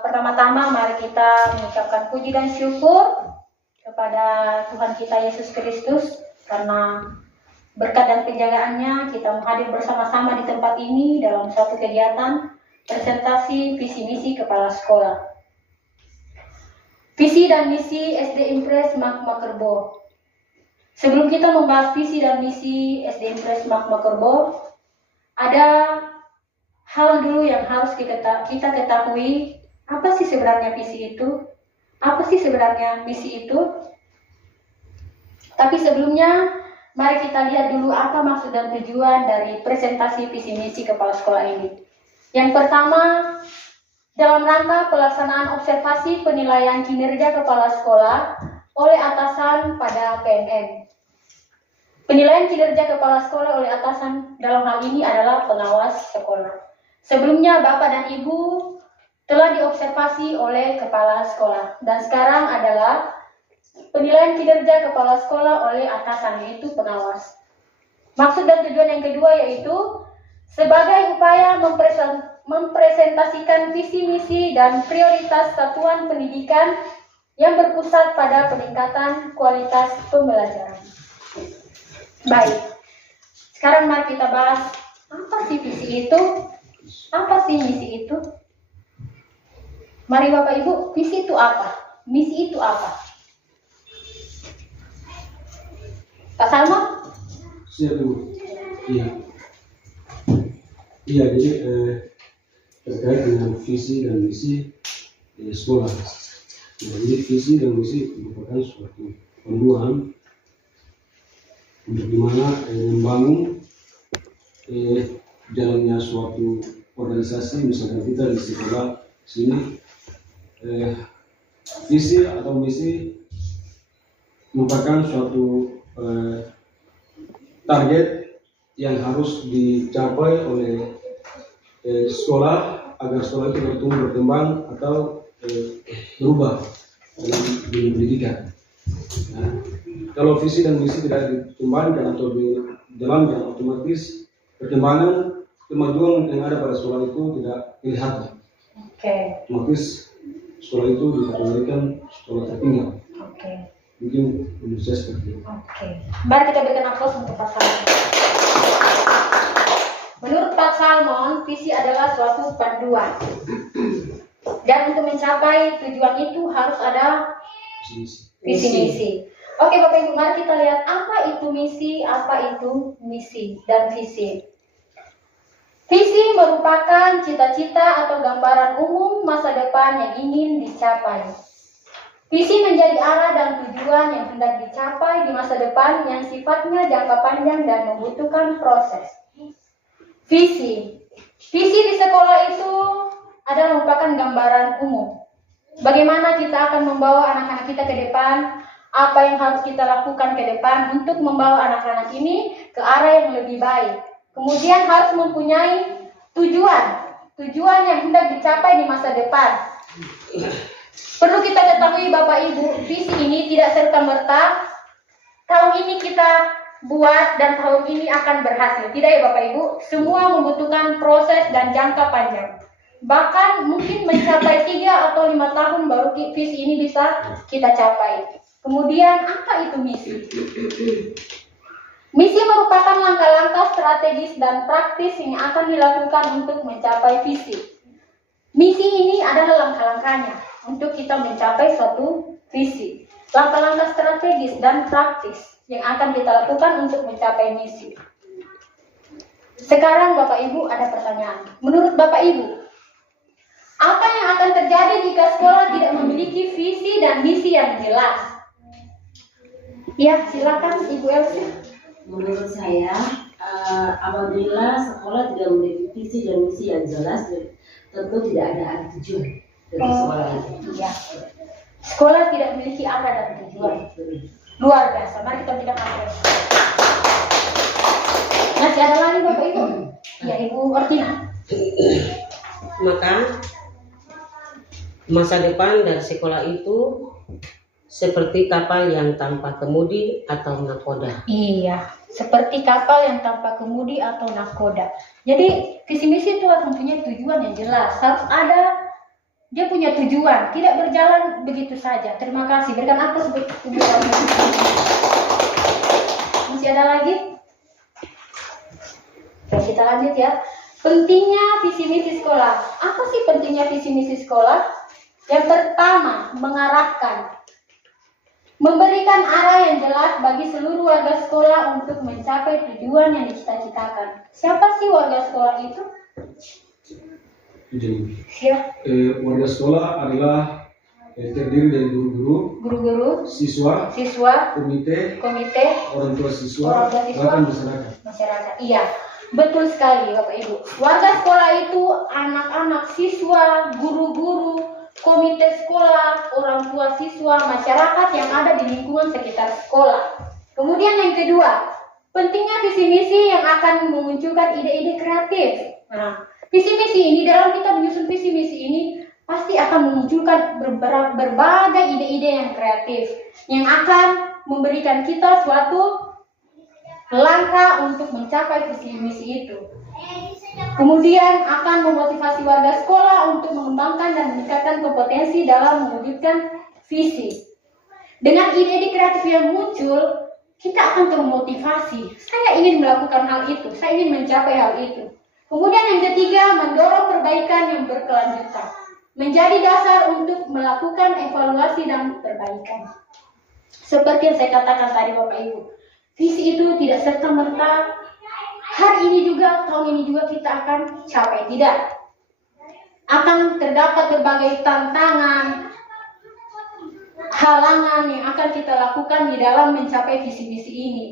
Pertama-tama mari kita mengucapkan puji dan syukur kepada Tuhan kita Yesus Kristus karena berkat dan penjagaannya kita hadir bersama-sama di tempat ini dalam suatu kegiatan presentasi visi misi kepala sekolah. Visi dan misi SD Impres Magma Kerbo. Sebelum kita membahas visi dan misi SD Impres Magma Kerbo, ada hal dulu yang harus kita ketahui. Apa sih sebenarnya visi itu? Apa sih sebenarnya misi itu? Tapi sebelumnya, mari kita lihat dulu apa maksud dan tujuan dari presentasi visi misi kepala sekolah ini. Yang pertama, dalam rangka pelaksanaan observasi penilaian kinerja kepala sekolah oleh atasan pada PNN. Penilaian kinerja kepala sekolah oleh atasan dalam hal ini adalah pengawas sekolah. Sebelumnya Bapak dan Ibu telah diobservasi oleh kepala sekolah dan sekarang adalah penilaian kinerja kepala sekolah oleh atasan, yaitu pengawas. Maksud dan tujuan yang kedua yaitu sebagai upaya mempresentasikan visi misi dan prioritas satuan pendidikan yang berpusat pada peningkatan kualitas pembelajaran. Baik, sekarang mari kita bahas apa sih visi itu, apa sih misi itu. Mari Bapak Ibu, visi itu apa? Misi itu apa? Pak Salma? Siap Bu. Iya, jadi terkait dengan visi dan misi sekolah. Nah, jadi visi dan misi merupakan suatu panduan untuk dimana membangun jalannya suatu organisasi, misalkan kita di sekolah sini, visi atau misi merupakan suatu target yang harus dicapai oleh sekolah agar sekolah itu bertumbuh berkembang atau berubah dalam dunia pendidikan. Nah, kalau visi dan misi tidak dikembangkan atau dijalankan, otomatis perkembangan kemajuan yang ada pada sekolah itu tidak kelihatan. Otomatis sekolah itu dikategorikan sekolah tertinggal. Mungkin menurut saya seperti itu. Mari kita berikan aplaus untuk Pak Salmon. Menurut Pak Salmon, visi adalah suatu panduan. Dan untuk mencapai tujuan itu harus ada visi misi. Oke Bapak Ibu, mari kita lihat apa itu misi, apa itu misi dan visi. Visi merupakan cita-cita atau gambaran umum masa depan yang ingin dicapai. Visi menjadi arah dan tujuan yang hendak dicapai di masa depan yang sifatnya jangka panjang dan membutuhkan proses. Visi di sekolah itu adalah merupakan gambaran umum. Bagaimana kita akan membawa anak-anak kita ke depan, apa yang harus kita lakukan ke depan untuk membawa anak-anak ini ke arah yang lebih baik. Kemudian harus mempunyai tujuan yang hendak dicapai di masa depan. Perlu kita ketahui Bapak Ibu, visi ini tidak serta-merta tahun ini kita buat dan tahun ini akan berhasil. Tidak ya Bapak Ibu, semua membutuhkan proses dan jangka panjang. Bahkan mungkin mencapai 3 atau 5 tahun baru visi ini bisa kita capai. Kemudian apa itu misi? Misi merupakan langkah-langkah strategis dan praktis yang akan dilakukan untuk mencapai visi. Misi ini adalah langkah-langkahnya untuk kita mencapai suatu visi. Langkah-langkah strategis dan praktis yang akan kita lakukan untuk mencapai misi. Sekarang Bapak Ibu ada pertanyaan. Menurut Bapak Ibu, apa yang akan terjadi jika sekolah tidak memiliki visi dan misi yang jelas? Ya, silakan Ibu Elsie. Menurut saya, apabila sekolah tidak memiliki visi dan misi yang jelas, tentu tidak ada arti tujuan dari sekolah itu. Iya. Sekolah tidak memiliki arah dan tujuan. Luar biasa. Mari kita berikan aplaus. Masih ada lagi Bapak Ibu? Ya Ibu Ortina. Maka masa depan dari sekolah itu seperti kapal yang tanpa kemudi atau nakoda. Iya. seperti kapal yang tanpa kemudi atau nahkoda. Jadi visi misi itu harus mempunyai tujuan yang jelas, harus ada dia punya tujuan, tidak berjalan begitu saja. Terima kasih. Berikan aplaus untuk tujuan. Masih ada lagi? Oke, kita lanjut ya. Pentingnya visi misi sekolah. Apa sih pentingnya visi misi sekolah? Yang pertama, mengarahkan. Memberikan arah yang jelas bagi seluruh warga sekolah untuk mencapai tujuan yang dicita-citakan. Siapa sih warga sekolah itu? Jadi, Siap. warga sekolah adalah terdiri dari Guru-guru, siswa, komite, orang tua siswa, bahkan masyarakat. Iya, betul sekali Bapak Ibu. Warga sekolah itu anak-anak, siswa, guru-guru, komite sekolah, orang tua siswa, masyarakat yang ada di lingkungan sekitar sekolah. Kemudian yang kedua, pentingnya visi misi yang akan memunculkan ide-ide kreatif. Nah, visi misi ini, dalam kita menyusun visi misi ini pasti akan memunculkan berbagai ide-ide yang kreatif yang akan memberikan kita suatu langkah untuk mencapai visi misi itu. Kemudian akan memotivasi warga sekolah untuk mengembangkan dan meningkatkan kompetensi dalam mewujudkan visi. Dengan ide-ide kreatif yang muncul, kita akan termotivasi. Saya ingin melakukan hal itu, saya ingin mencapai hal itu. Kemudian yang ketiga, mendorong perbaikan yang berkelanjutan. Menjadi dasar untuk melakukan evaluasi dan perbaikan. Seperti yang saya katakan tadi Bapak Ibu, visi itu tidak serta-merta hari ini juga, tahun ini juga kita akan capai. Tidak. Akan terdapat berbagai tantangan, halangan yang akan kita lakukan di dalam mencapai visi-visi ini.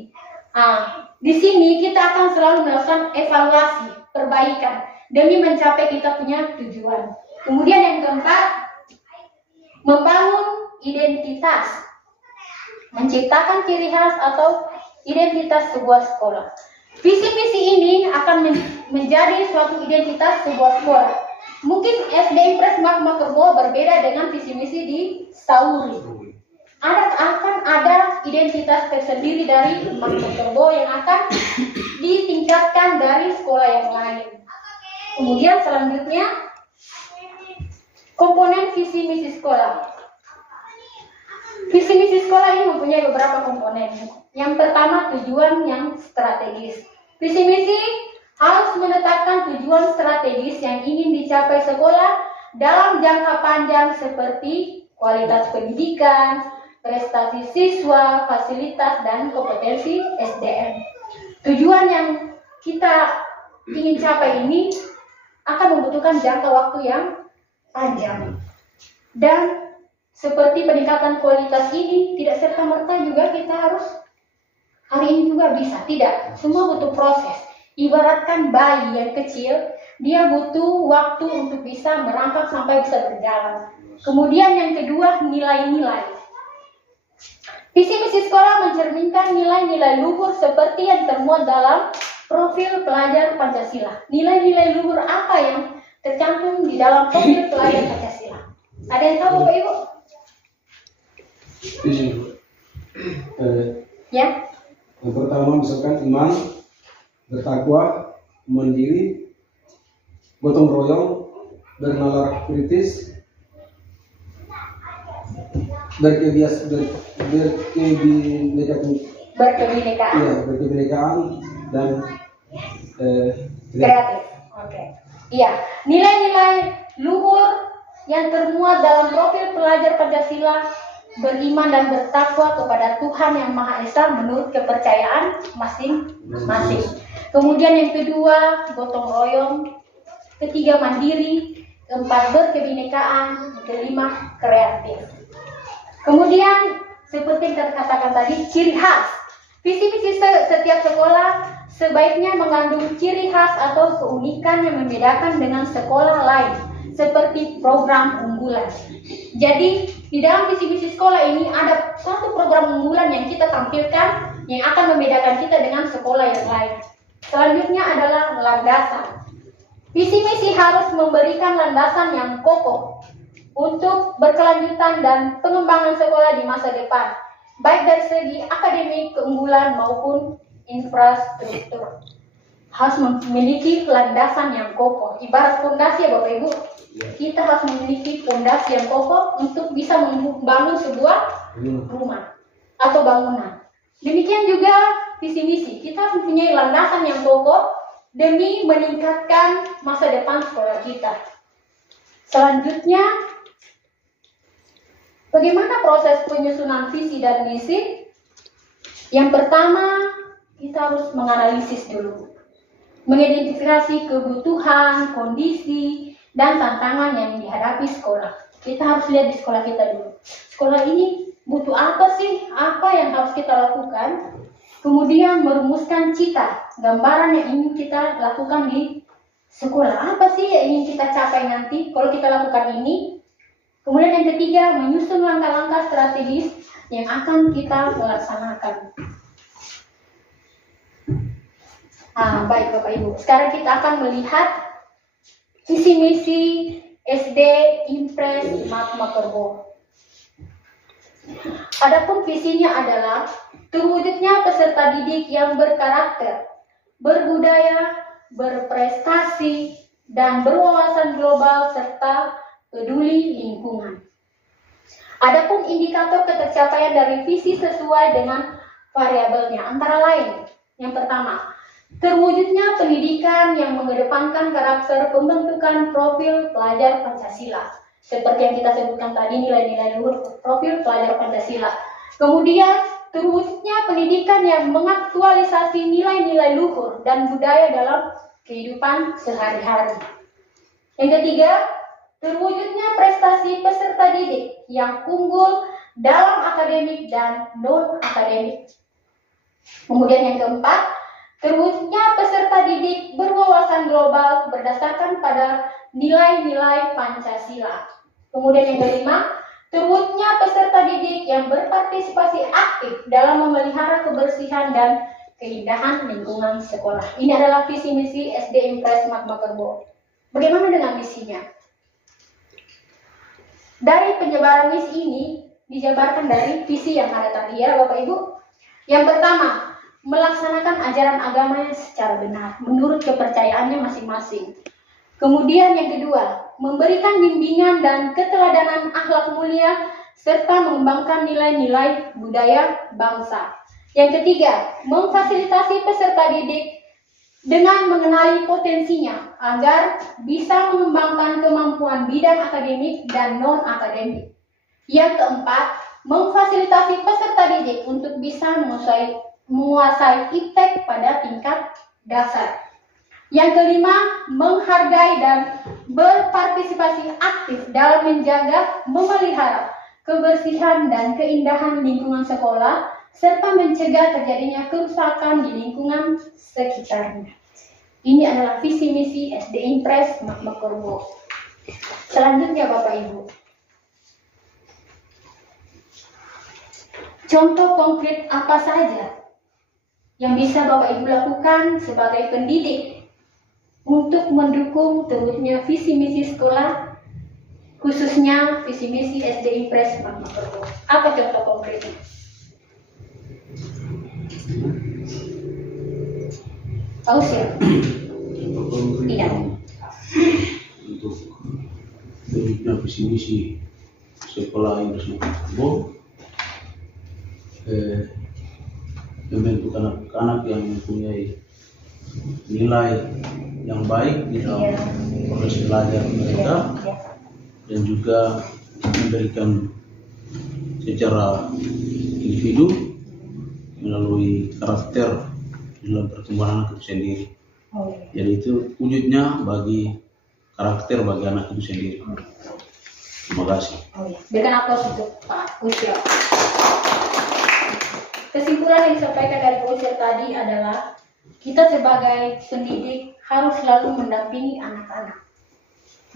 Di sini kita akan selalu melakukan evaluasi, perbaikan, demi mencapai kita punya tujuan. Kemudian yang keempat, membangun identitas. Menciptakan ciri khas atau identitas sebuah sekolah. Visi-visi ini akan menjadi suatu identitas sebuah sekolah. Mungkin SD Impres Magma Kerbo berbeda dengan visi-misi di Sauri. Akan ada identitas tersendiri dari Magma Kerbo yang akan ditingkatkan dari sekolah yang lain. Kemudian selanjutnya, komponen visi-misi sekolah. Visi-misi sekolah ini mempunyai beberapa komponen. Yang pertama, tujuan yang strategis. Visi-misi harus menetapkan tujuan strategis yang ingin dicapai sekolah dalam jangka panjang seperti kualitas pendidikan, prestasi siswa, fasilitas, dan kompetensi SDM. Tujuan yang kita ingin capai ini akan membutuhkan jangka waktu yang panjang. Dan seperti peningkatan kualitas ini tidak serta-merta juga kita harus hari ini juga bisa. Tidak, semua butuh proses. Ibaratkan bayi yang kecil, dia butuh waktu untuk bisa merangkak sampai bisa berjalan. Kemudian yang kedua, nilai-nilai. Visi-misi sekolah mencerminkan nilai-nilai luhur seperti yang termuat dalam profil pelajar Pancasila. Nilai-nilai luhur apa yang tercantum di dalam profil pelajar Pancasila? Ada yang tahu Bapak Ibu? Ya. Yang pertama misalkan iman, bertakwa, mandiri, gotong royong, bernalar kritis, berkebinekaan dan kreatif. Oke. Iya, nilai-nilai luhur yang termuat dalam profil pelajar Pancasila: beriman dan bertakwa kepada Tuhan Yang Maha Esa menurut kepercayaan masing-masing. Kemudian yang kedua, gotong royong. Ketiga, mandiri. Keempat, berkebinekaan. Kelima, kreatif. Kemudian seperti yang kita katakan tadi, ciri khas. Visi-misi setiap sekolah sebaiknya mengandung ciri khas atau keunikan yang membedakan dengan sekolah lain, seperti program unggulan. Jadi di dalam visi-misi sekolah ini ada satu program unggulan yang kita tampilkan yang akan membedakan kita dengan sekolah yang lain. Selanjutnya adalah landasan. Visi-misi harus memberikan landasan yang kokoh untuk berkelanjutan dan pengembangan sekolah di masa depan, baik dari segi akademik, keunggulan maupun infrastruktur. Harus memiliki landasan yang kokoh. Ibarat fondasi ya Bapak Ibu. Kita harus memiliki fondasi yang kokoh untuk bisa membangun sebuah rumah atau bangunan. Demikian juga visi misi. Kita mempunyai landasan yang kokoh demi meningkatkan masa depan sekolah kita. Selanjutnya, bagaimana proses penyusunan visi dan misi? Yang pertama, kita harus menganalisis dulu. Mengidentifikasi kebutuhan, kondisi, dan tantangan yang dihadapi sekolah. Kita harus lihat di sekolah kita dulu. Sekolah ini butuh apa sih? Apa yang harus kita lakukan? Kemudian merumuskan cita, gambaran yang ingin kita lakukan di sekolah. Apa sih yang ingin kita capai nanti kalau kita lakukan ini? Kemudian yang ketiga, menyusun langkah-langkah strategis yang akan kita laksanakan. Baik Bapak Ibu, sekarang kita akan melihat visi misi SD Impres Magma Kerbo. Adapun visinya adalah terwujudnya peserta didik yang berkarakter, berbudaya, berprestasi, dan berwawasan global serta peduli lingkungan. Adapun indikator ketercapaian dari visi sesuai dengan variabelnya antara lain. Yang pertama, terwujudnya pendidikan yang mengedepankan karakter pembentukan profil pelajar Pancasila. Seperti yang kita sebutkan tadi, nilai-nilai luhur profil pelajar Pancasila. Kemudian, terwujudnya pendidikan yang mengaktualisasi nilai-nilai luhur dan budaya dalam kehidupan sehari-hari. Yang ketiga, terwujudnya prestasi peserta didik yang unggul dalam akademik dan non-akademik. Kemudian yang keempat, terwujudnya peserta didik berwawasan global berdasarkan pada nilai-nilai Pancasila. Kemudian yang kelima, terwujudnya peserta didik yang berpartisipasi aktif dalam memelihara kebersihan dan keindahan lingkungan sekolah. Ini adalah visi misi SD Impres Magma Kerbo. Bagaimana dengan misinya? Dari penyebaran misi ini dijabarkan dari visi yang ada tadi ya Bapak Ibu. Yang pertama, melaksanakan ajaran agamanya secara benar menurut kepercayaannya masing-masing. Kemudian yang kedua, memberikan bimbingan dan keteladanan akhlak mulia serta mengembangkan nilai-nilai budaya bangsa. Yang ketiga, memfasilitasi peserta didik dengan mengenali potensinya agar bisa mengembangkan kemampuan bidang akademik dan non-akademik. Yang keempat, memfasilitasi peserta didik untuk bisa menguasai iptek pada tingkat dasar. Yang kelima, menghargai dan berpartisipasi aktif dalam menjaga, memelihara kebersihan dan keindahan lingkungan sekolah, serta mencegah terjadinya kerusakan di lingkungan sekitarnya. Ini adalah visi misi SD Impres Magma Kerbo. Selanjutnya Bapak Ibu, contoh konkret apa saja yang bisa Bapak Ibu lakukan sebagai pendidik untuk mendukung terwujudnya visi misi sekolah, khususnya visi misi SD Impres Magma Kerbo? Apa contoh konkretnya? Tahu sih? Iya. Untuk terwujudnya visi misi sekolah Impres Magma Kerbo, membentuk anak-anak yang mempunyai nilai yang baik di dalam proses belajar mereka, dan juga memberikan secara individu melalui karakter dalam perkembangan anak itu sendiri. Jadi itu wujudnya bagi karakter bagi anak itu sendiri. Terima kasih. Berikan aplaus untuk Pak Usir. Kesimpulan yang disampaikan dari Pak Usir tadi adalah kita sebagai pendidik harus selalu mendampingi anak-anak,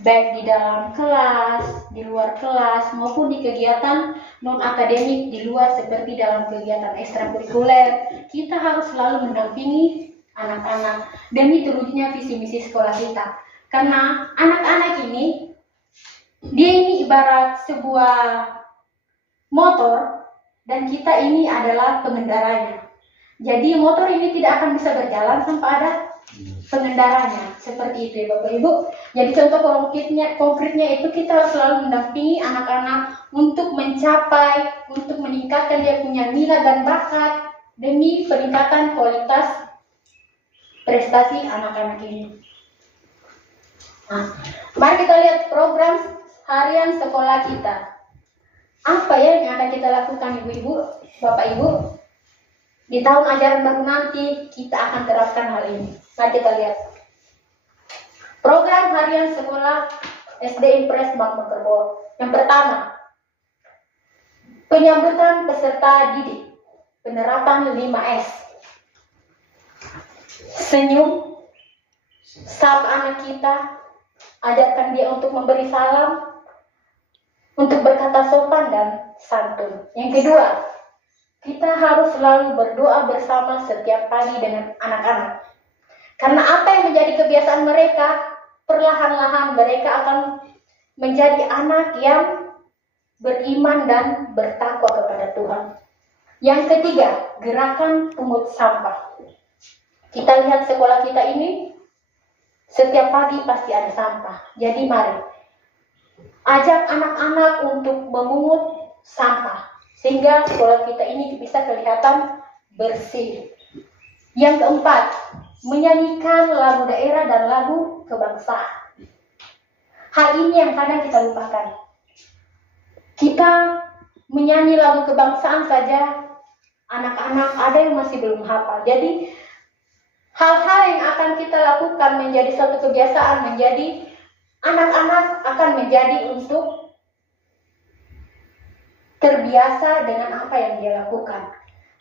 baik di dalam kelas, di luar kelas, maupun di kegiatan non-akademik di luar seperti dalam kegiatan ekstrakurikuler. Kita harus selalu mendampingi anak-anak demi terwujudnya visi misi sekolah kita. Karena anak-anak ini, dia ini ibarat sebuah motor dan kita ini adalah pengendaranya. Jadi motor ini tidak akan bisa berjalan tanpa ada pengendaranya. Seperti itu ya Bapak Ibu. Jadi contoh konkretnya itu kita harus selalu mendampingi anak-anak untuk mencapai, untuk meningkatkan dia punya minat dan bakat demi peningkatan kualitas prestasi anak-anak ini. Nah, mari kita lihat program harian sekolah kita. Apa ya yang akan kita lakukan Ibu-Ibu, Bapak Ibu? Di tahun ajaran baru nanti kita akan terapkan hal ini. Mari kita lihat. Program harian sekolah SD Impres Bank Mekerbol. Yang pertama, penyambutan peserta didik. Penerapan 5S. Senyum, sapa anak kita, ajarkan dia untuk memberi salam, untuk berkata sopan dan santun. Yang kedua, kita harus selalu berdoa bersama setiap pagi dengan anak-anak. Karena apa yang menjadi kebiasaan mereka, perlahan-lahan mereka akan menjadi anak yang beriman dan bertakwa kepada Tuhan. Yang ketiga, gerakan pungut sampah. Kita lihat sekolah kita ini, setiap pagi pasti ada sampah. Jadi mari, ajak anak-anak untuk memungut sampah. Sehingga sekolah kita ini bisa kelihatan bersih. Yang keempat, menyanyikan lagu daerah dan lagu kebangsaan. Hal ini yang kadang kita lupakan. Kita menyanyi lagu kebangsaan saja, anak-anak ada yang masih belum hafal. Jadi, hal-hal yang akan kita lakukan menjadi suatu kebiasaan, menjadi anak-anak akan menjadi untuk terbiasa dengan apa yang dia lakukan.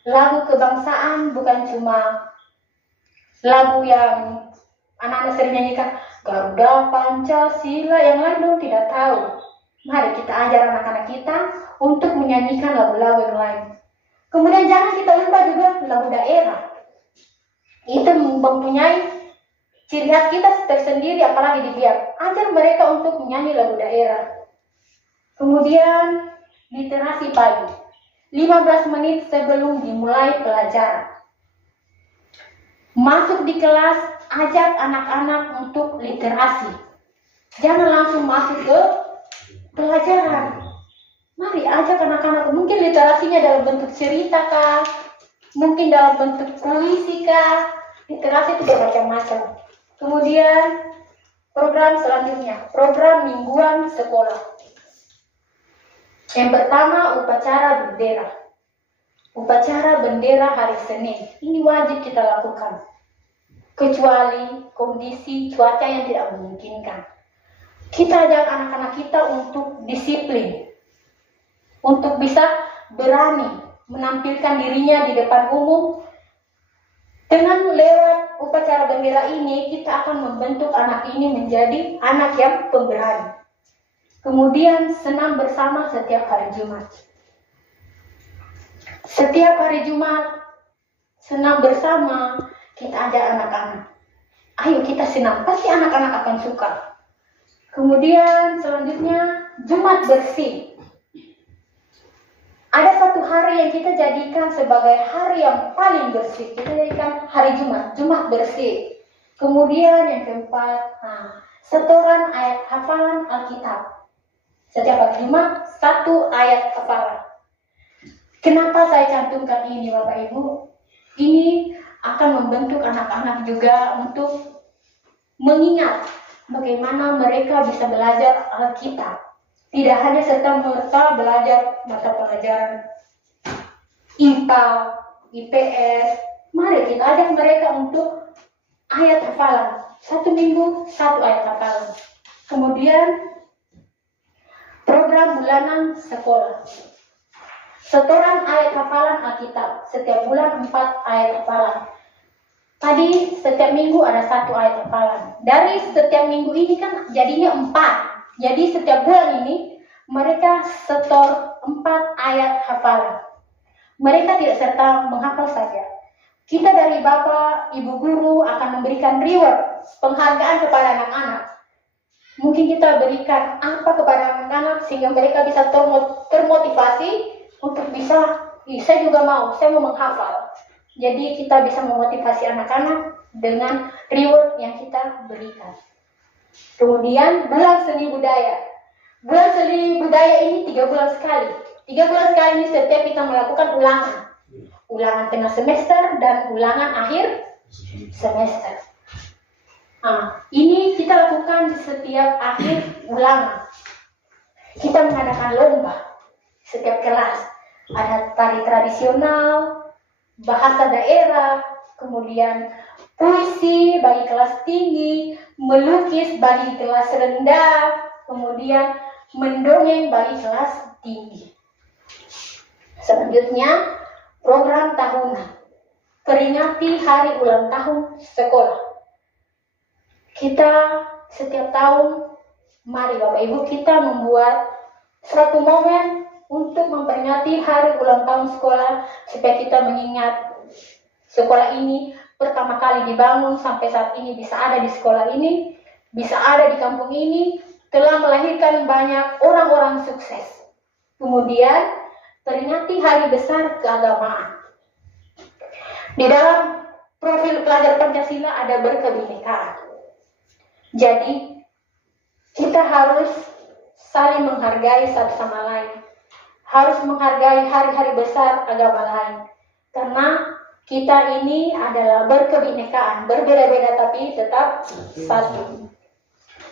Lagu kebangsaan bukan cuma lagu yang anak-anak sering nyanyikan, Garuda, Pancasila, yang lain belum tidak tahu. Mari kita ajar anak-anak kita untuk menyanyikan lagu-lagu yang lain. Kemudian jangan kita lupa juga lagu daerah. Itu mempunyai ciri khas kita tersendiri, apalagi di Biak. Ajar mereka untuk menyanyi lagu daerah. Kemudian literasi pagi, 15 menit sebelum dimulai pelajaran. Masuk di kelas, ajak anak-anak untuk literasi. Jangan langsung masuk ke pelajaran. Mari ajak anak-anak, mungkin literasinya dalam bentuk cerita kah, mungkin dalam bentuk puisi kah. Literasi itu bermacam-macam. Kemudian program selanjutnya, program mingguan sekolah. Yang pertama, upacara bendera. Upacara bendera hari Senin. Ini wajib kita lakukan. Kecuali kondisi cuaca yang tidak memungkinkan. Kita ajak anak-anak kita untuk disiplin. Untuk bisa berani menampilkan dirinya di depan umum. Dengan lewat upacara bendera ini, kita akan membentuk anak ini menjadi anak yang pemberani. Kemudian senam bersama setiap hari Jumat. Setiap hari Jumat senam bersama, kita ajak anak-anak. Ayo kita senam, pasti anak-anak akan suka. Kemudian selanjutnya Jumat bersih. Ada satu hari yang kita jadikan sebagai hari yang paling bersih. Kita jadikan hari Jumat, Jumat bersih. Kemudian yang keempat, setoran ayat hafalan Alkitab. Setiap hari Jumat, 1 ayat hafalan. Kenapa saya cantumkan ini Bapak Ibu? Ini akan membentuk anak-anak juga untuk mengingat bagaimana mereka bisa belajar Alkitab. Tidak hanya serta-merta belajar mata pelajaran IPA, IPS. Mari kita ajak mereka untuk ayat hafalan. 1 minggu, 1 ayat hafalan. Kemudian program bulanan sekolah. Setoran ayat hafalan Alkitab. Setiap bulan 4 ayat hafalan. Tadi setiap minggu ada 1 ayat hafalan. Dari setiap minggu ini kan jadinya 4. Jadi setiap bulan ini mereka setor 4 ayat hafalan. Mereka tidak serta menghafal saja. Kita dari Bapak, Ibu Guru akan memberikan reward, penghargaan kepada anak-anak. Mungkin kita berikan apa kepada anak-anak sehingga mereka bisa termotivasi untuk bisa, saya juga mau, saya mau menghafal. Jadi kita bisa memotivasi anak-anak dengan reward yang kita berikan. Kemudian bulan seni budaya. Bulan seni budaya ini 3 bulan sekali. 3 bulan sekali ini setiap kita melakukan ulangan. Ulangan tengah semester dan ulangan akhir semester. Ini kita lakukan di setiap akhir ulangan. Kita mengadakan lomba setiap kelas. Ada tari tradisional, bahasa daerah, kemudian puisi bagi kelas tinggi, melukis bagi kelas rendah, kemudian mendongeng bagi kelas tinggi. Selanjutnya, program tahunan. Peringati hari ulang tahun sekolah. Kita setiap tahun, mari Bapak Ibu, kita membuat suatu momen untuk memperingati hari ulang tahun sekolah, supaya kita mengingat sekolah ini pertama kali dibangun sampai saat ini bisa ada di sekolah ini, bisa ada di kampung ini, telah melahirkan banyak orang-orang sukses. Kemudian peringati hari besar keagamaan. Di dalam profil pelajar Pancasila ada berkebinekaan. Jadi kita harus saling menghargai satu sama lain, harus menghargai hari-hari besar agama lain, karena kita ini adalah berkebinekaan, berbeda-beda tapi tetap satu.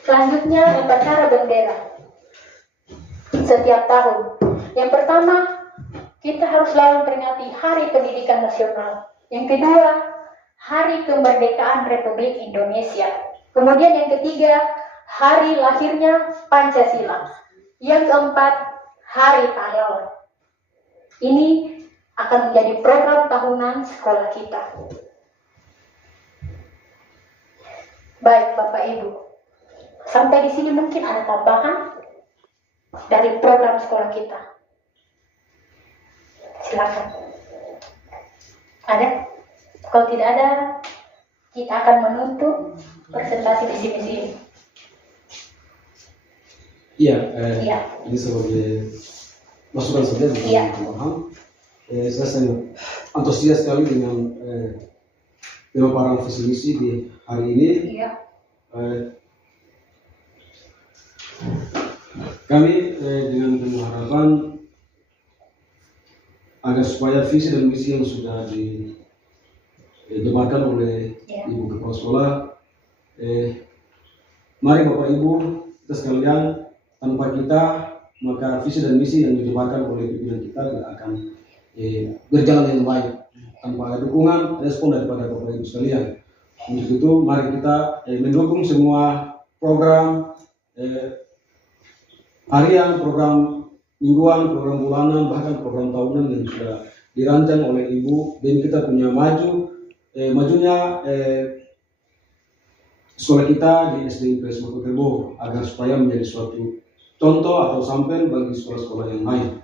Selanjutnya, upacara bendera setiap tahun. Yang pertama, kita harus selalu peringati Hari Pendidikan Nasional. Yang kedua, Hari Kemerdekaan Republik Indonesia. Kemudian yang ketiga, hari lahirnya Pancasila. Yang keempat, Hari Pahlawan. Ini akan menjadi program tahunan sekolah kita. Baik Bapak Ibu, sampai di sini mungkin ada tambahan dari program sekolah kita. Silakan. Ada? Kalau tidak ada, kita akan menutup presentasi visi misi ini. Iya, Iya. ini sebagai masukan saja Iya. paham. Saya sangat antusias sekali dengan pemaparan visi misi di hari ini. Iya. Kami dengan penuh harapan agar supaya visi dan misi yang sudah didebatkan oleh Ibu Kepala Sekolah, mari Bapak Ibu kita sekalian, tanpa kita maka visi dan misi yang didebatkan oleh pimpinan kita tidak akan berjalan dengan baik tanpa ada dukungan respon daripada Bapak Ibu sekalian. Untuk itu mari kita mendukung semua program harian, program mingguan, program bulanan, bahkan program tahunan yang sudah dirancang oleh Ibu, dan kita punya majunya sekolah kita di SD Impres Makokerbo agar supaya menjadi suatu contoh atau sampel bagi sekolah-sekolah yang lain.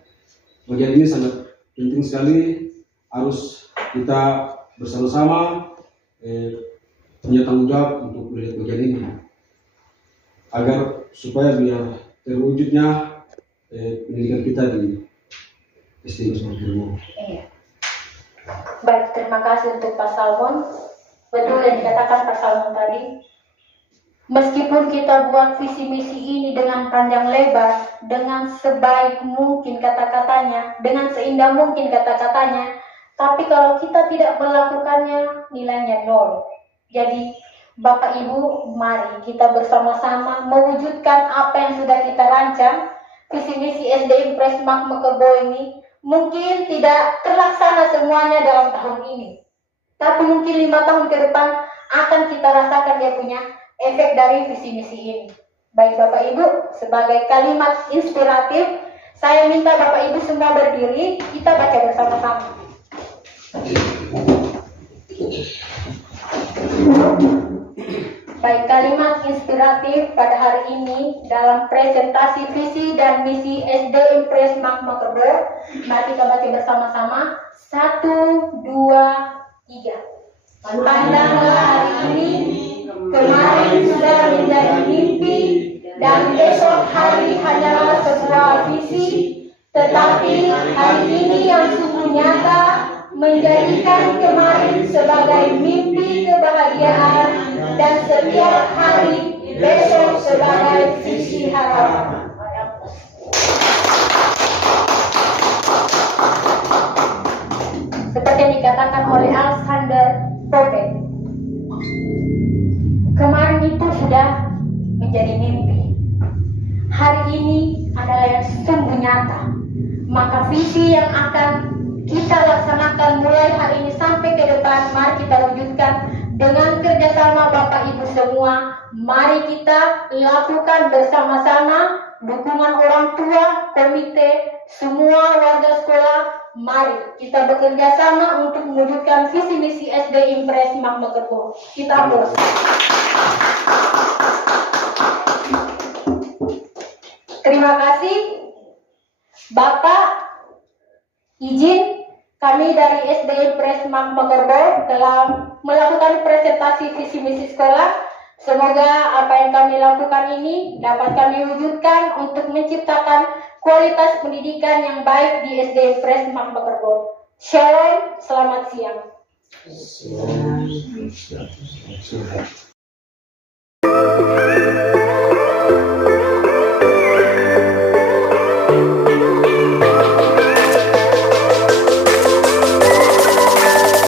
Bagian ini sangat penting sekali, harus kita bersama-sama punya tanggung jawab untuk melihat bagian ini agar supaya biar terwujudnya pendidikan kita di SD Impres Makokerbo. Iya. Baik, terima kasih untuk Pak Salmon. Betul yang dikatakan Pak Salmon tadi. Meskipun kita buat visi misi ini dengan panjang lebar, dengan sebaik mungkin kata-katanya, dengan seindah mungkin kata-katanya, tapi kalau kita tidak melakukannya, nilainya 0. Jadi, Bapak Ibu, mari kita bersama-sama mewujudkan apa yang sudah kita rancang. Visi misi SD Impres Makokerbo ini mungkin tidak terlaksana semuanya dalam tahun ini, tapi mungkin 5 tahun ke depan akan kita rasakan dia punya efek dari visi misi ini. Baik Bapak Ibu, sebagai kalimat inspiratif, saya minta Bapak Ibu semua berdiri, kita baca bersama-sama. Baik, kalimat inspiratif pada hari ini dalam presentasi visi dan misi SD Impres Makokerbo. Mari kita baca bersama-sama. 1, 2, 3. Pandanglah hari ini, kemarin sudah menjadi mimpi, dan esok hari hanyalah sebuah visi. Tetapi hari ini yang sungguh nyata menjadi impikan kemarin sebagai mimpi kebahagiaan dan setiap hari besok sebagai visi harapan. Seperti yang dikatakan oleh Alexander Pope, kemarin itu sudah menjadi mimpi. Hari ini adalah yang sungguh nyata. Maka visi yang akan kita laksanakan mulai hari ini sampai ke depan, mari kita wujudkan dengan kerjasama Bapak Ibu semua. Mari kita lakukan bersama-sama, dukungan orang tua, komite, semua warga sekolah. Mari kita bekerja sama untuk mewujudkan visi misi SD Impres Magma Kerbo. Kita aplaus. Terima kasih Bapak. Izin kami dari SD Impres Magma Kerbo telah melakukan presentasi visi misi sekolah. Semoga apa yang kami lakukan ini dapat kami wujudkan untuk menciptakan kualitas pendidikan yang baik di SD Impres Magma Kerbo. Shalom, selamat siang.